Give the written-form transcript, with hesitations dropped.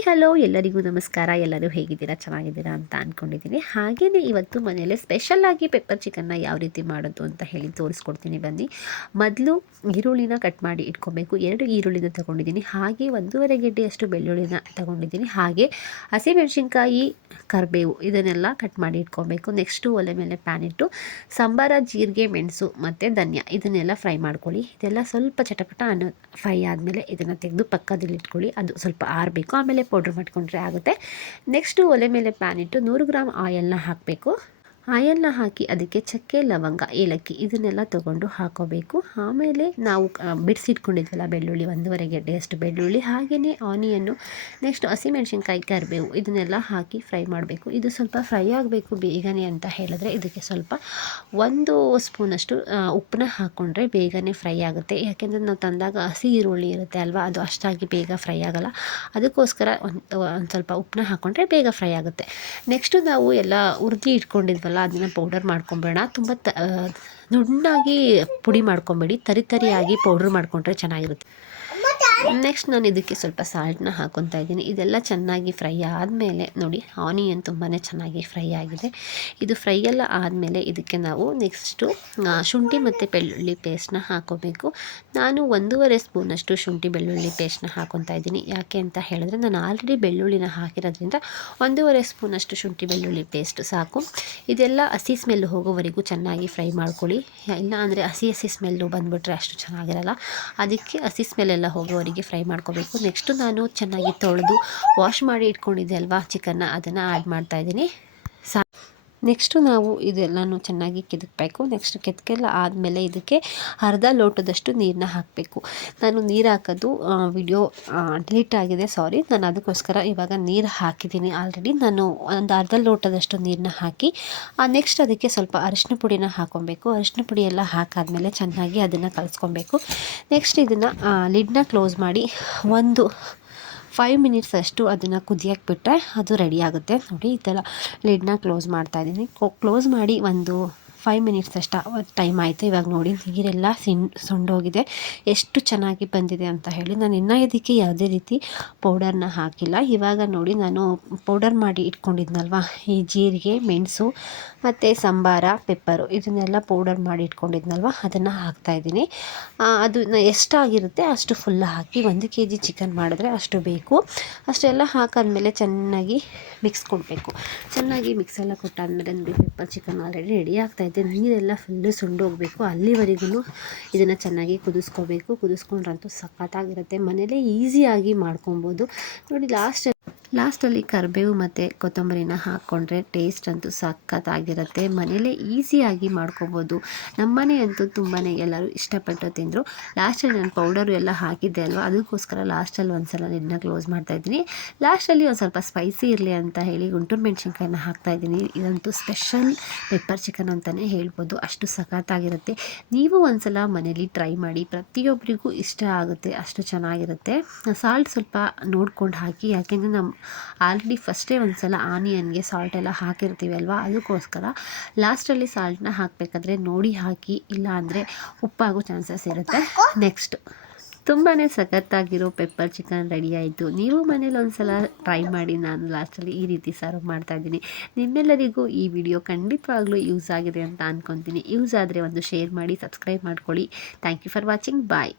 Hi hello ಎಲ್ಲರಿಗೂ ನಮಸ್ಕಾರ. ಎಲ್ಲರೂ ಹೇಗಿದ್ದೀರಾ, ಚೆನ್ನಾಗಿದ್ದೀರಾ ಅಂತ ಅಂದ್ಕೊಂಡಿದ್ದೀನಿ. ಹಾಗೆಯೇ ಇವತ್ತು ಮನೆಯಲ್ಲೇ ಸ್ಪೆಷಲಾಗಿ ಪೆಪ್ಪರ್ ಚಿಕನ್ನ ಯಾವ ರೀತಿ ಮಾಡೋದು ಅಂತ ಹೇಳಿ ತೋರಿಸ್ಕೊಡ್ತೀನಿ ಬನ್ನಿ. ಮೊದಲು ಈರುಳ್ಳಿನ ಕಟ್ ಮಾಡಿ ಇಟ್ಕೊಬೇಕು. 2 ಈರುಳ್ಳಿನ ತೊಗೊಂಡಿದ್ದೀನಿ. ಹಾಗೆ 1.5 ಗೆಡ್ಡೆಯಷ್ಟು ಬೆಳ್ಳುಳ್ಳಿನ ತೊಗೊಂಡಿದ್ದೀನಿ. ಹಾಗೆ ಹಸಿಮೆಣಸಿನ್ಕಾಯಿ, ಕರಿಬೇವು ಇದನ್ನೆಲ್ಲ ಕಟ್ ಮಾಡಿ ಇಟ್ಕೊಬೇಕು. ನೆಕ್ಸ್ಟು ಒಲೆ ಮೇಲೆ ಪ್ಯಾನ್ ಇಟ್ಟು ಸಾಂಬಾರ, ಜೀರಿಗೆ, ಮೆಣಸು ಮತ್ತು ಧನಿಯಾ ಇದನ್ನೆಲ್ಲ ಫ್ರೈ ಮಾಡ್ಕೊಳ್ಳಿ. ಇದೆಲ್ಲ ಸ್ವಲ್ಪ ಚಟಪಟ ಫ್ರೈ ಆದಮೇಲೆ ಇದನ್ನು ತೆಗೆದು ಪಕ್ಕದಲ್ಲಿ ಇಟ್ಕೊಳ್ಳಿ. ಅದು ಸ್ವಲ್ಪ ಆರಬೇಕು, ಆಮೇಲೆ ಪೌಡ್ರ್ ಮಾಡ್ಕೊಂಡ್ರೆ ಆಗುತ್ತೆ. ನೆಕ್ಸ್ಟು ಒಲೆ ಮೇಲೆ ಪ್ಯಾನ್ ಇಟ್ಟು 100 ಗ್ರಾಮ್ ಆಯಲ್ನ ಹಾಕಬೇಕು. ಆಯಲ್ನ ಹಾಕಿ ಅದಕ್ಕೆ ಚಕ್ಕೆ, ಲವಂಗ, ಏಲಕ್ಕಿ ಇದನ್ನೆಲ್ಲ ತೊಗೊಂಡು ಹಾಕೋಬೇಕು. ಆಮೇಲೆ ನಾವು ಬಿಡಿಸಿಟ್ಕೊಂಡಿದ್ವಲ್ಲ ಬೆಳ್ಳುಳ್ಳಿ, 1.5 ಗೆಡ್ಡೆಯಷ್ಟು ಬೆಳ್ಳುಳ್ಳಿ, ಹಾಗೆಯೇ ಆನಿಯನ್ನು, ನೆಕ್ಸ್ಟ್ ಹಸಿಮೆಣಸಿನ್ಕಾಯಿ, ಕರಿಬೇವು ಇದನ್ನೆಲ್ಲ ಹಾಕಿ ಫ್ರೈ ಮಾಡಬೇಕು. ಇದು ಸ್ವಲ್ಪ ಫ್ರೈ ಆಗಬೇಕು ಬೇಗನೆ ಅಂತ ಹೇಳಿದ್ರೆ ಇದಕ್ಕೆ ಸ್ವಲ್ಪ 1 ಸ್ಪೂನಷ್ಟು ಉಪ್ಪನ್ನ ಹಾಕ್ಕೊಂಡ್ರೆ ಬೇಗನೆ ಫ್ರೈ ಆಗುತ್ತೆ. ಯಾಕೆಂದರೆ ನಾವು ತಂದಾಗ ಹಸಿ ಈರುಳ್ಳಿ ಇರುತ್ತೆ ಅಲ್ವಾ, ಅದು ಅಷ್ಟಾಗಿ ಬೇಗ ಫ್ರೈ ಆಗೋಲ್ಲ. ಅದಕ್ಕೋಸ್ಕರ ಒಂದು ಸ್ವಲ್ಪ ಉಪ್ಪನ್ನ ಹಾಕ್ಕೊಂಡ್ರೆ ಬೇಗ ಫ್ರೈ ಆಗುತ್ತೆ. ನೆಕ್ಸ್ಟು ನಾವು ಎಲ್ಲ ಹುರಿದು ಇಟ್ಕೊಂಡಿದ್ವಲ್ಲ ಅದನ್ನು ಪೌಡರ್ ಮಾಡ್ಕೊಂಬೇಡ. ತುಂಬ ನುಣ್ಣಾಗಿ ಪುಡಿ ಮಾಡ್ಕೊಬೇಡಿ, ತರಿಯಾಗಿ ಪೌಡ್ರ್ ಮಾಡಿಕೊಂಡ್ರೆ ಚೆನ್ನಾಗಿರುತ್ತೆ. ನೆಕ್ಸ್ಟ್ ನಾನು ಇದಕ್ಕೆ ಸ್ವಲ್ಪ ಸಾಲ್ಟನ್ನ ಹಾಕ್ಕೊತಾ ಇದ್ದೀನಿ. ಇದೆಲ್ಲ ಚೆನ್ನಾಗಿ ಫ್ರೈ ಆದಮೇಲೆ ನೋಡಿ, ಆನಿಯನ್ ತುಂಬಾ ಚೆನ್ನಾಗಿ ಫ್ರೈ ಆಗಿದೆ. ಇದು ಫ್ರೈ ಎಲ್ಲ ಆದಮೇಲೆ ಇದಕ್ಕೆ ನಾವು ನೆಕ್ಸ್ಟು ಶುಂಠಿ ಮತ್ತು ಬೆಳ್ಳುಳ್ಳಿ ಪೇಸ್ಟ್ನ ಹಾಕ್ಕೋಬೇಕು. ನಾನು 1.5 ಸ್ಪೂನಷ್ಟು ಶುಂಠಿ ಬೆಳ್ಳುಳ್ಳಿ ಪೇಸ್ಟ್ನ ಹಾಕ್ಕೊತಾ ಇದ್ದೀನಿ. ಯಾಕೆ ಅಂತ ಹೇಳಿದ್ರೆ ನಾನು ಆಲ್ರೆಡಿ ಬೆಳ್ಳುಳ್ಳಿನ ಹಾಕಿರೋದ್ರಿಂದ 1.5 ಸ್ಪೂನಷ್ಟು ಶುಂಠಿ ಬೆಳ್ಳುಳ್ಳಿ ಪೇಸ್ಟ್ ಸಾಕು. ಇದೆಲ್ಲ ಹಸಿ ಸ್ಮೆಲ್ ಹೋಗೋವರೆಗೂ ಚೆನ್ನಾಗಿ ಫ್ರೈ ಮಾಡ್ಕೊಳ್ಳಿ. ಇಲ್ಲ ಅಂದರೆ ಹಸಿ ಸ್ಮೆಲ್ಲು ಬಂದುಬಿಟ್ರೆ ಅಷ್ಟು ಚೆನ್ನಾಗಿರಲ್ಲ. ಅದಕ್ಕೆ ಹಸಿ ಸ್ಮೆಲ್ಲೆಲ್ಲ ಹೋಗೋವರೆಗೆ ಫ್ರೈ ಮಾಡ್ಕೋಬೇಕು. ನೆಕ್ಸ್ಟು ನಾನು ಚೆನ್ನಾಗಿ ತೊಳೆದು ವಾಶ್ ಮಾಡಿ ಇಟ್ಕೊಂಡಿದ್ದೆ ಅಲ್ವಾ ಚಿಕನ್ನ, ಅದನ್ನು ಆ್ಯಡ್ ಮಾಡ್ತಾಯಿದ್ದೀನಿ. ನೆಕ್ಸ್ಟು ನಾವು ಇದೆಲ್ಲನೂ ಚೆನ್ನಾಗಿ ಕೆದಕಬೇಕು. ನೆಕ್ಸ್ಟ್ ಕೆದಕೆಲ್ಲ ಆದಮೇಲೆ ಇದಕ್ಕೆ ಅರ್ಧ ಲೋಟದಷ್ಟು ನೀರನ್ನ ಹಾಕಬೇಕು. ನಾನು ನೀರು ಹಾಕೋದು ವಿಡಿಯೋ ಡಿಲೀಟ್ ಆಗಿದೆ, ಸಾರಿ. ನಾನು ಅದಕ್ಕೋಸ್ಕರ ಇವಾಗ ನೀರು ಹಾಕಿದ್ದೀನಿ ಆಲ್ರೆಡಿ. ನಾನು ಒಂದು ಅರ್ಧ ಲೋಟದಷ್ಟು ನೀರನ್ನ ಹಾಕಿ ನೆಕ್ಸ್ಟ್ ಅದಕ್ಕೆ ಸ್ವಲ್ಪ ಅರಿಶಿನ ಪುಡಿನ ಹಾಕ್ಕೊಬೇಕು. ಅರಿಶಿನ ಪುಡಿ ಎಲ್ಲ ಹಾಕಾದ್ಮೇಲೆ ಚೆನ್ನಾಗಿ ಅದನ್ನು ಕಲಿಸ್ಕೊಬೇಕು. ನೆಕ್ಸ್ಟ್ ಇದನ್ನು ಲಿಡ್ನ ಕ್ಲೋಸ್ ಮಾಡಿ ಒಂದು 5 ಮಿನಿಟ್ಸ್ ಅಷ್ಟು ಅದನ್ನು ಕುದಿಯಕ್ಕೆ ಬಿಟ್ಟರೆ ಅದು ರೆಡಿ ಆಗುತ್ತೆ. ನೋಡಿ, ಈ ಥರ ಲಿಡ್ನ ಕ್ಲೋಸ್ ಮಾಡ್ತಾಯಿದ್ದೀನಿ. ಕ್ಲೋಸ್ ಮಾಡಿ ಒಂದು 5 ಮಿನಿಟ್ಸ್ ಅಷ್ಟು ಟೈಮ್ ಆಯಿತು. ಇವಾಗ ನೋಡಿ, ನೀರೆಲ್ಲ ಸುಂಡೋಗಿದೆ. ಎಷ್ಟು ಚೆನ್ನಾಗಿ ಬಂದಿದೆ ಅಂತ ಹೇಳಿ. ನಾನು ಇನ್ನೂ ಇದಕ್ಕೆ ಯಾವುದೇ ರೀತಿ ಪೌಡರ್ನ ಹಾಕಿಲ್ಲ. ಇವಾಗ ನೋಡಿ, ನಾನು ಪೌಡರ್ ಮಾಡಿ ಇಟ್ಕೊಂಡಿದ್ನಲ್ವ, ಈ ಜೀರಿಗೆ, ಮೆಣಸು ಮತ್ತು ಸಾಂಬಾರ, ಪೆಪ್ಪರು ಇದನ್ನೆಲ್ಲ ಪೌಡರ್ ಮಾಡಿ ಇಟ್ಕೊಂಡಿದ್ನಲ್ವ ಅದನ್ನು ಹಾಕ್ತಾಯಿದ್ದೀನಿ. ಅದು ಎಷ್ಟಾಗಿರುತ್ತೆ ಅಷ್ಟು ಫುಲ್ ಹಾಕಿ. 1 kg ಚಿಕನ್ ಮಾಡಿದ್ರೆ ಅಷ್ಟು ಬೇಕು. ಅಷ್ಟೆಲ್ಲ ಹಾಕಾದ್ಮೇಲೆ ಚೆನ್ನಾಗಿ ಮಿಕ್ಸ್ ಕೊಡಬೇಕು. ಚೆನ್ನಾಗಿ ಮಿಕ್ಸ್ ಎಲ್ಲ ಕೊಟ್ಟಾದಮೇಲೆ ನೋಡಿ, ಪೆಪ್ಪರ್ ಚಿಕನ್ ಆಲ್ರೆಡಿ ರೆಡಿ ಆಗ್ತಾಯಿದೆ. ನೀರೆಲ್ಲ ಫುಲ್ಲು ಸುಂಡೋಗಬೇಕು. ಅಲ್ಲಿವರೆಗೂ ಇದನ್ನು ಚೆನ್ನಾಗಿ ಕುದಿಸ್ಕೋಬೇಕು. ಕುದಿಸ್ಕೊಂಡ್ರಂತೂ ಸಖತ್ತಾಗಿರುತ್ತೆ. ಮನೇಲೇ ಈಸಿಯಾಗಿ ಮಾಡ್ಕೊಬೋದು. ನೋಡಿ, ಲಾಸ್ಟಲ್ಲಿ ಕರಿಬೇವು ಮತ್ತು ಕೊತ್ತಂಬರಿನ ಹಾಕ್ಕೊಂಡ್ರೆ ಟೇಸ್ಟ್ ಅಂತೂ ಸಖತ್ತಾಗಿರುತ್ತೆ. ಮನೇಲೇ ಈಸಿಯಾಗಿ ಮಾಡ್ಕೊಬೋದು. ನಮ್ಮನೆ ಅಂತೂ ತುಂಬಾ ಎಲ್ಲರೂ ಇಷ್ಟಪಟ್ಟು ತಿಂದರು. ಲಾಸ್ಟಲ್ಲಿ ನಾನು ಪೌಡರು ಎಲ್ಲ ಹಾಕಿದ್ದೆ ಅಲ್ವ, ಅದಕ್ಕೋಸ್ಕರ ಲಾಸ್ಟಲ್ಲಿ ಒಂದು ಸಲ ಲಿಡ್ನ ಕ್ಲೋಸ್ ಮಾಡ್ತಾಯಿದ್ದೀನಿ. ಲಾಸ್ಟಲ್ಲಿ ಒಂದು ಸ್ವಲ್ಪ ಸ್ಪೈಸಿ ಇರಲಿ ಅಂತ ಹೇಳಿ ಗುಂಟೂರು ಮೆಣಸಿನ್ಕಾಯಿನ ಹಾಕ್ತಾಯಿದ್ದೀನಿ. ಇದಂತೂ ಸ್ಪೆಷಲ್ ಪೆಪ್ಪರ್ ಚಿಕನ್ ಅಂತಲೇ ಹೇಳ್ಬೋದು. ಅಷ್ಟು ಸಖತ್ತಾಗಿರುತ್ತೆ. ನೀವು ಒಂದು ಸಲ ಮನೇಲಿ ಟ್ರೈ ಮಾಡಿ, ಪ್ರತಿಯೊಬ್ಬರಿಗೂ ಇಷ್ಟ ಆಗುತ್ತೆ. ಅಷ್ಟು ಚೆನ್ನಾಗಿರುತ್ತೆ. ಸಾಲ್ಟ್ ಸ್ವಲ್ಪ ನೋಡ್ಕೊಂಡು ಹಾಕಿ, ಯಾಕೆಂದರೆ ನಮ್ಮ ಆಲ್ರೆಡಿ ಫಸ್ಟೇ ಒಂದು ಸಲ ಆನಿಯನ್ಗೆ ಸಾಲ್ಟ್ ಎಲ್ಲ ಹಾಕಿರ್ತೀವಿ ಅಲ್ವಾ, ಅದಕ್ಕೋಸ್ಕರ ಲಾಸ್ಟಲ್ಲಿ ಸಾಲ್ಟನ್ನ ಹಾಕಬೇಕಾದ್ರೆ ನೋಡಿ ಹಾಕಿ, ಇಲ್ಲ ಅಂದರೆ ಉಪ್ಪಾಗೋ ಚಾನ್ಸಸ್ ಇರುತ್ತೆ. ನೆಕ್ಸ್ಟ್ ತುಂಬಾ ಸಖತ್ತಾಗಿರೋ ಪೆಪ್ಪರ್ ಚಿಕನ್ ರೆಡಿ ಆಯಿತು. ನೀವು ಮನೇಲಿ ಒಂದು ಸಲ ಟ್ರೈ ಮಾಡಿ. ನಾನು ಲಾಸ್ಟಲ್ಲಿ ಈ ರೀತಿ ಸರ್ವ್ ಮಾಡ್ತಾಯಿದ್ದೀನಿ. ನಿಮ್ಮೆಲ್ಲರಿಗೂ ಈ ವಿಡಿಯೋ ಖಂಡಿತವಾಗ್ಲೂ ಯೂಸ್ ಆಗಿದೆ ಅಂತ ಅಂದ್ಕೊತೀನಿ. ಯೂಸ್ ಆದರೆ ಒಂದು ಶೇರ್ ಮಾಡಿ, ಸಬ್ಸ್ಕ್ರೈಬ್ ಮಾಡ್ಕೊಳ್ಳಿ. Thank you for watching. Bye.